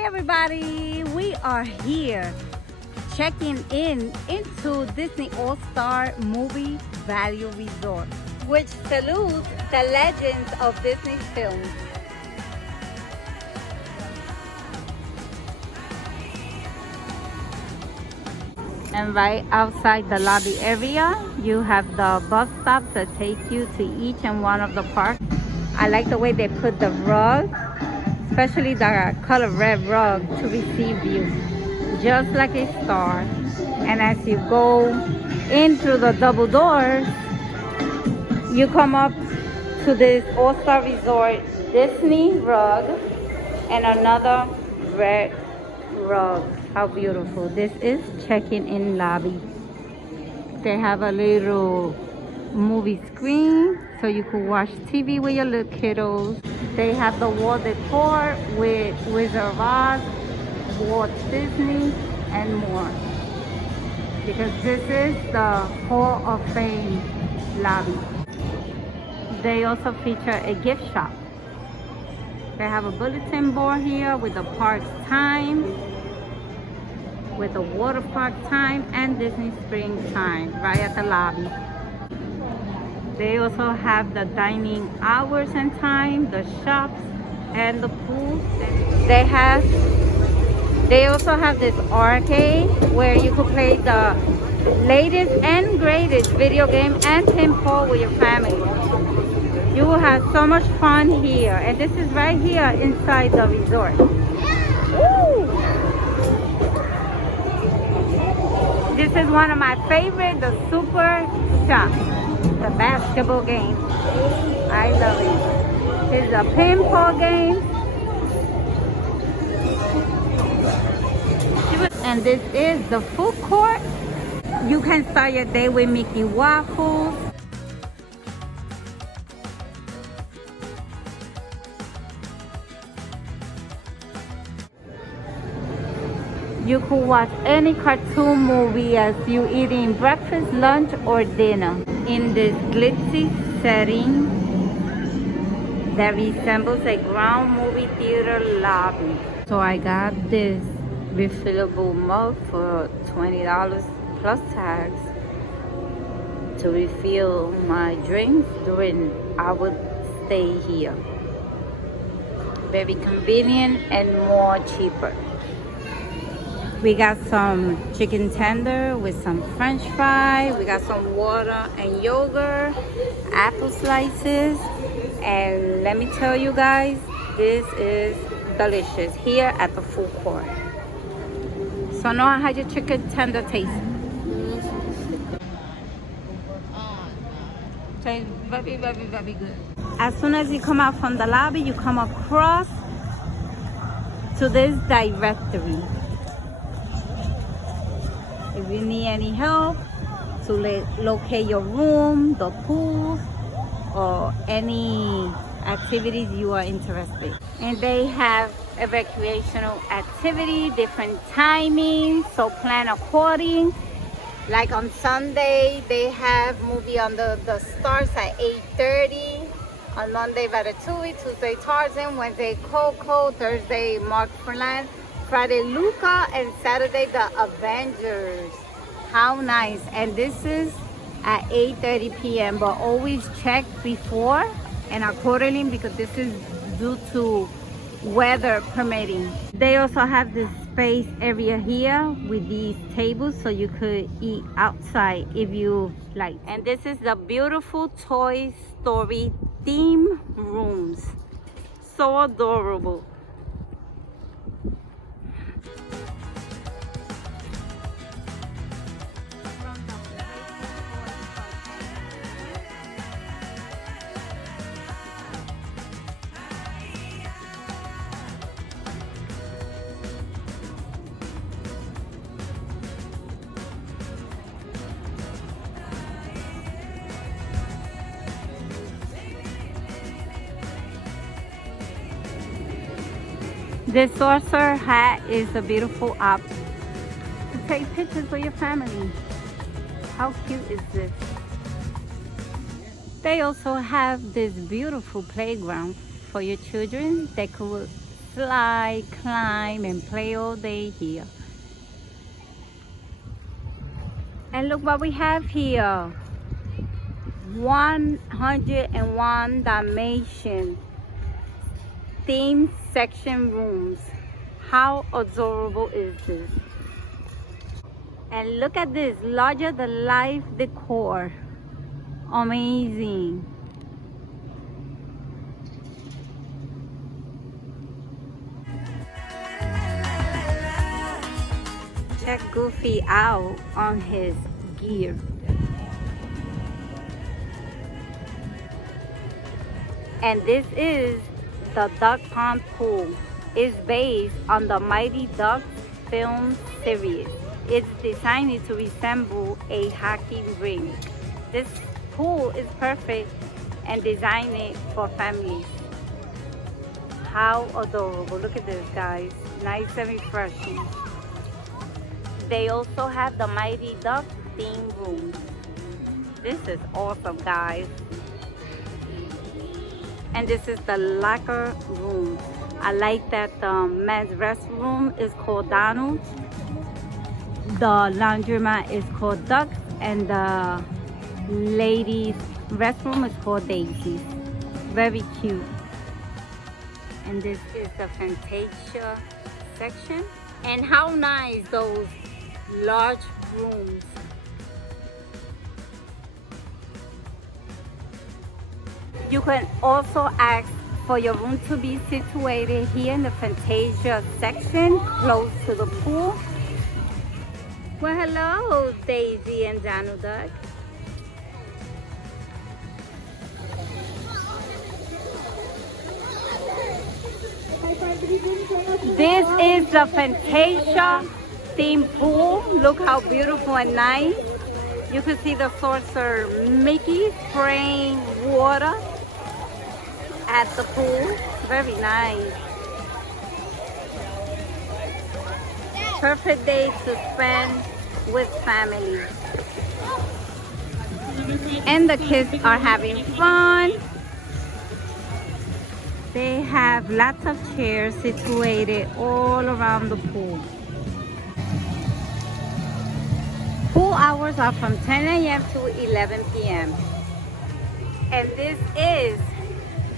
Hey everybody, we are here checking in into Disney All-Star Movie Value Resort, which salutes the legends of Disney films. And right outside the lobby area, you have the bus stops that take you to each and one of the parks. I like the way they put the rug, especially the color red rug, to receive you, just like a star. And as you go in through the double doors, you come up to this All-Star Resort Disney rug and another red rug. How beautiful. This is check-in in lobby. They have a little movie screen so you could watch TV with your little kiddos. They have the wall decor with Wizard of Oz, Walt Disney, and more. Because this is the Hall of Fame lobby. They also feature a gift shop. They have a bulletin board here with the park's time, with the water park time, and Disney Spring time right at the lobby. They also have the dining hours and time, the shops, and the pools. They also have this arcade where you could play the latest and greatest video game and pinball with your family. You will have so much fun here, and this is right here inside the resort. Woo! This is one of my favorite, the Super Shop, the basketball game. I love it. It's a pinball game. And this is the food court. You can start your day with Mickey waffles. You could watch any cartoon movie as you eating breakfast, lunch, or dinner in this glitzy setting that resembles a ground movie theater lobby. So I got this refillable mug for $20 plus tax to refill my drinks during our stay here. Very convenient and more cheaper. We got some chicken tender with some french fry. We got some water and yogurt, apple slices. And let me tell you guys, this is delicious here at the food court. So Noah, how your chicken tender taste? Tastes very, very, very good. As soon as you come out from the lobby, you come across to this directory. If you need any help to locate your room, the pool, or any activities you are interested in. And they have a recreational activity, different timings, so plan according. Like on Sunday, they have movie on the starts at 8:30. On Monday, Ratatouille. Tuesday, Tarzan. Wednesday, Coco. Thursday, Mark Furlan. Friday, Luca, and Saturday, the Avengers. How nice. And this is at 8:30 p.m. but always check before and accordingly because this is due to weather permitting. They also have this space area here with these tables so you could eat outside if you like. And this is the beautiful Toy Story theme rooms. So adorable. This saucer hat is a beautiful op to take pictures with your family. How cute is this? They also have this beautiful playground for your children. They could slide, climb, and play all day here. And look what we have here. 101 Dalmatian themed section rooms. How adorable is this? And look at this, larger than life decor. Amazing. Check Goofy out on his gear. And this is the Duck Pond Pool. It's based on the Mighty Ducks film series. It's designed to resemble a hockey rink. This pool is perfect and designed for families. How adorable. Look at this, guys. Nice and refreshing. They also have the Mighty Duck theme room. This is awesome, guys. And this is the locker room. I like that the men's restroom is called Donald's. The laundromat is called Ducks, and the ladies' restroom is called Daisy's. Very cute. And this is the Fantasia section. And how nice those large rooms. You can also ask for your room to be situated here in the Fantasia section, close to the pool. Well, hello, Daisy and Donald Duck. This is the Fantasia theme pool. Look how beautiful and nice. You can see the sorcerer Mickey spraying water at the pool. Very nice. Perfect day to spend with family. And the kids are having fun. They have lots of chairs situated all around the pool. Pool hours are from 10 a.m. to 11 p.m. And this is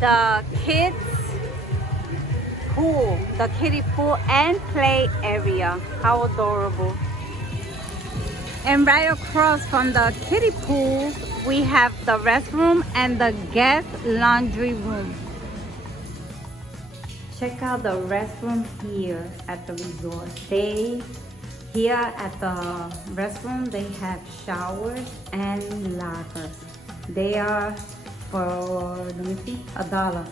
the kids pool, the kiddie pool and play area. How adorable. And right across from the kiddie pool, we have the restroom and the guest laundry room. Check out the restroom here at the resort. Here at the restroom, they have showers and lockers. They are for, let me see, $1.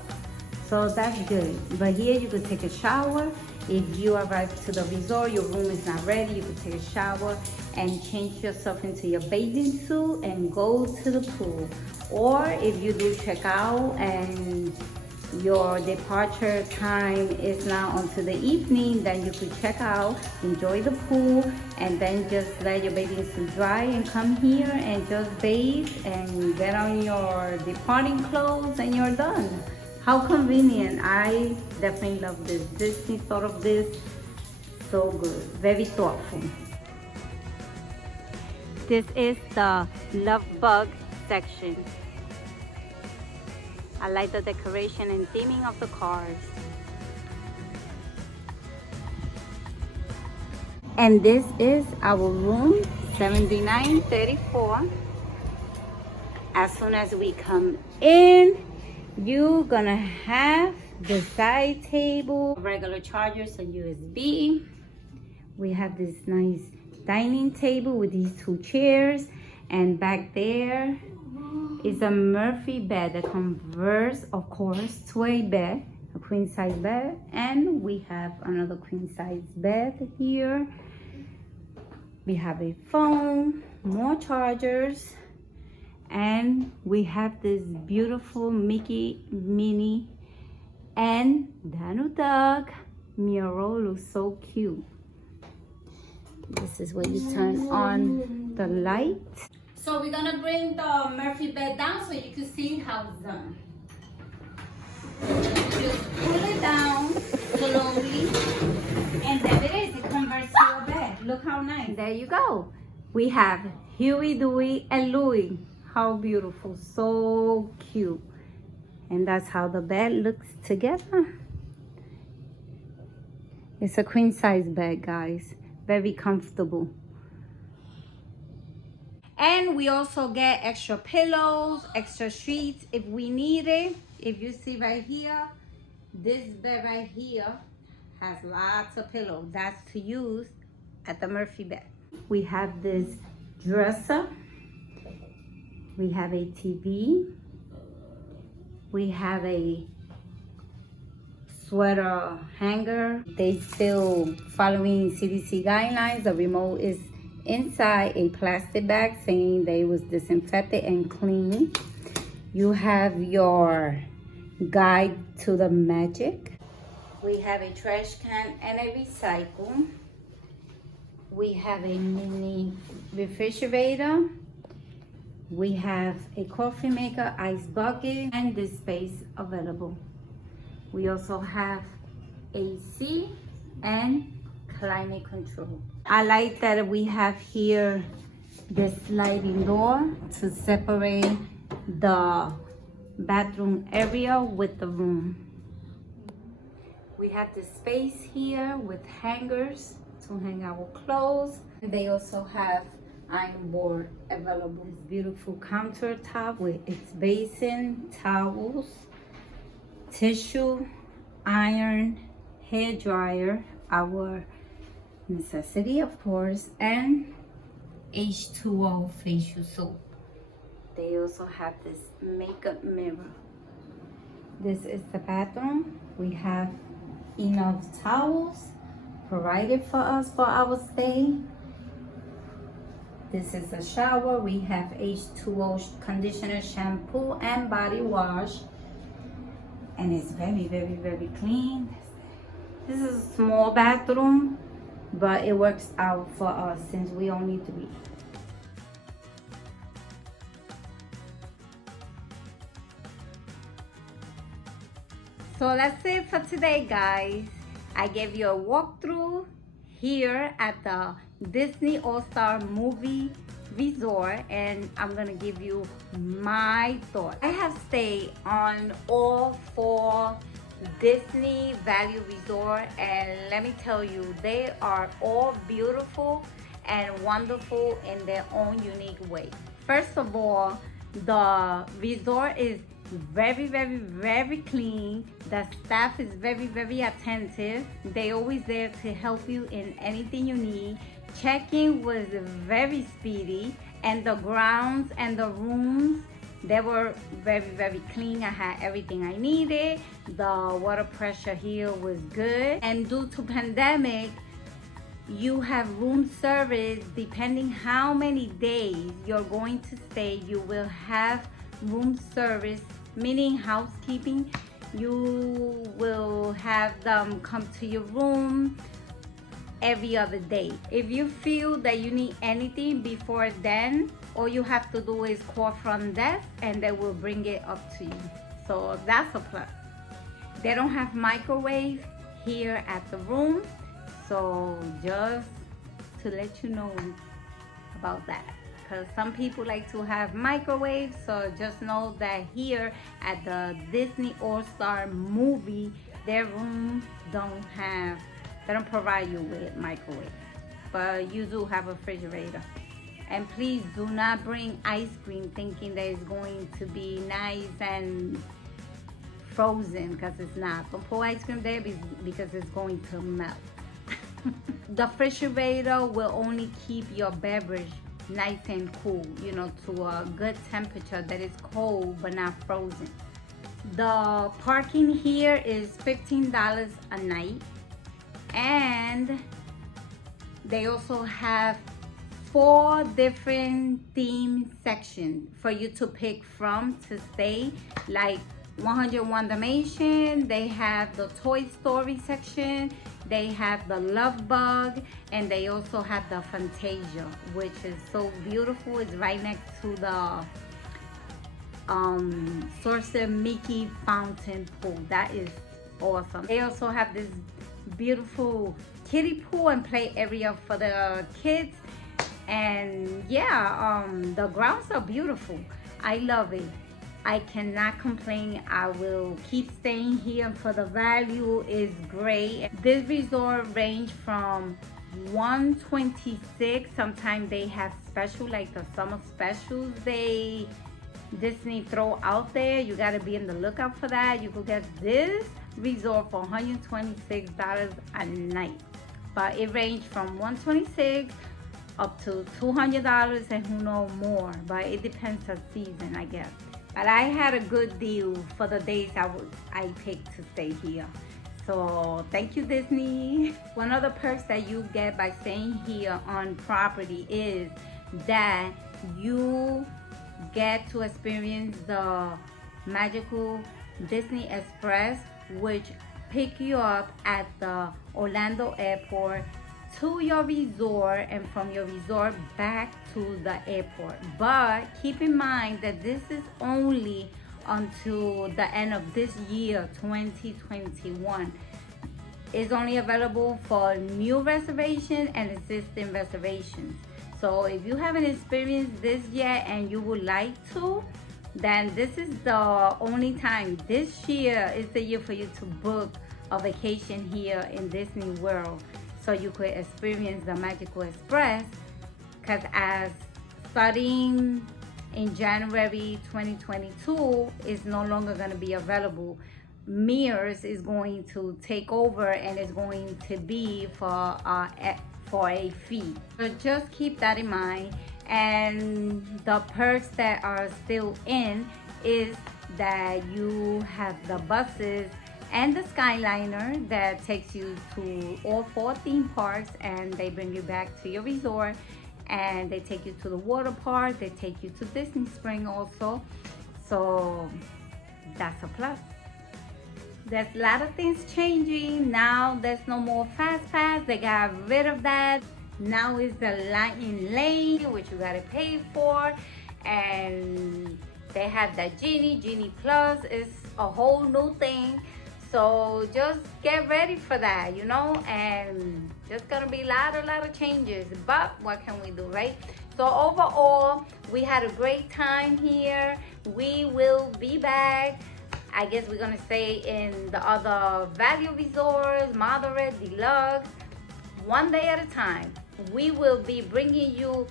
So that's good. But here you could take a shower. If you arrive to the resort, your room is not ready, you could take a shower and change yourself into your bathing suit and go to the pool. Or if you do check out and your departure time is now until the evening, then you could check out, enjoy the pool, and then just let your bathing suit dry and come here and just bathe and get on your departing clothes and you're done. How convenient. I definitely love this. Disney thought of this so good. Very thoughtful. This is the Love Bug section. I like the decoration and theming of the cars. And this is our room, 7934. As soon as we come in, you're gonna have the side table, regular chargers and USB. We have this nice dining table with these two chairs, and back there is a Murphy bed that converts, of course, to a bed, a queen size bed. And we have another queen size bed here. We have a phone, more chargers, and we have this beautiful Mickey, Minnie, and Donald Duck mural. Looks so cute. This is where you turn on the light. So we're gonna bring the Murphy bed down so you can see how it's done. Just pull it down slowly. And there it is. It converts to a bed. Look how nice. There you go. We have Huey, Dewey, and Louie. How beautiful. So cute. And that's how the bed looks together. It's a queen size bed, guys. Very comfortable. And we also get extra pillows, extra sheets if we need it. If you see right here, this bed right here has lots of pillows. That's to use at the Murphy bed. We have this dresser. We have a TV. We have a sweater hanger. They still following CDC guidelines. The remote is inside a plastic bag saying they was disinfected and clean. You have your guide to the magic. We have a trash can and a recycle. We have a mini refrigerator. We have a coffee maker, ice bucket, and this space available. We also have AC and climate control. I like that we have here the sliding door to separate the bathroom area with the room. We have the space here with hangers to hang our clothes. They also have iron board available. This beautiful countertop with its basin, towels, tissue, iron, hair dryer, our necessity of course, and H2O facial soap. They also have this makeup mirror. This is the bathroom. We have enough towels provided for us for our stay. This is a shower. We have H2O conditioner, shampoo, and body wash. And it's very, very, very clean. This is a small bathroom, but it works out for us since we only 3. So that's it for today, guys. I gave you a walkthrough here at the Disney All-Star Movie Resort, and I'm gonna give you my thoughts. I have stayed on all 4 Disney Value Resort, and let me tell you, they are all beautiful and wonderful in their own unique way. First of all, the resort is very, very, very clean. The staff is very, very attentive. They always there to help you in anything you need. Check-in was very speedy, and the grounds and the rooms, they were very, very clean. I had everything I needed. The water pressure here was good. And due to pandemic, you have room service. Depending how many days you're going to stay, you will have room service, meaning housekeeping. You will have them come to your room every other day. If you feel that you need anything before then, all you have to do is call front desk and they will bring it up to you. So that's a plus. They don't have microwave here at the room, so just to let you know about that, because some people like to have microwaves. So just know that here at the Disney All-Star Movie, their rooms they don't provide you with microwave, but you do have a refrigerator. And please do not bring ice cream thinking that it's going to be nice and frozen, because it's not. Don't put ice cream there because it's going to melt. The refrigerator will only keep your beverage nice and cool, you know, to a good temperature that is cold but not frozen. The parking here is $15 a night, and they also have 4 different theme sections for you to pick from to stay, like 101 Dalmatians. They have the Toy Story section, they have the Love Bug, and they also have the Fantasia, which is so beautiful. It's right next to the Sorcerer Mickey fountain pool. That is awesome. They also have this beautiful kiddie pool and play area for the kids. And yeah, the grounds are beautiful. I love it. I cannot complain. I will keep staying here for the value is great. This resort range from 126. Sometimes they have special, like the summer specials Disney throw out there. You got to be in the lookout for that. You could get this resort for $126 a night, but it ranged from $126 up to $200 and who knows more, but it depends on season, I guess. But I had a good deal for the days I picked to stay here. So thank you, Disney. One of the perks that you get by staying here on property is that you get to experience the magical Disney Express, which pick you up at the Orlando airport to your resort and from your resort back to the airport. But keep in mind that this is only until the end of this year, 2021. It's only available for new reservation and existing reservations. So if you haven't experienced this yet and you would like to, then this is the only time. This year is the year for you to book a vacation here in Disney World, so you could experience the Magical Express, because as starting in January 2022 is no longer going to be available. Mears is going to take over and it's going to be for a fee. So just keep that in mind. And the perks that are still in is that you have the buses and the Skyliner that takes you to all 4 theme parks, and they bring you back to your resort, and they take you to the water park, they take you to Disney Spring also. So that's a plus. There's a lot of things changing now. There's no more fast pass. They got rid of that. Now is the Lightning Lane, which you gotta pay for, and they have that Genie Plus is a whole new thing. So just get ready for that, you know, and there's gonna be a lot of changes, but what can we do, right? So overall, we had a great time here. We will be back. I guess we're gonna stay in the other value resorts, moderate, deluxe, one day at a time. We will be bringing you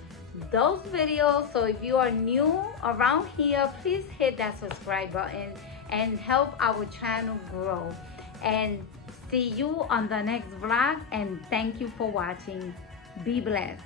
those videos. So if you are new around here, please hit that subscribe button and help our channel grow. And see you on the next vlog, and thank you for watching. Be blessed.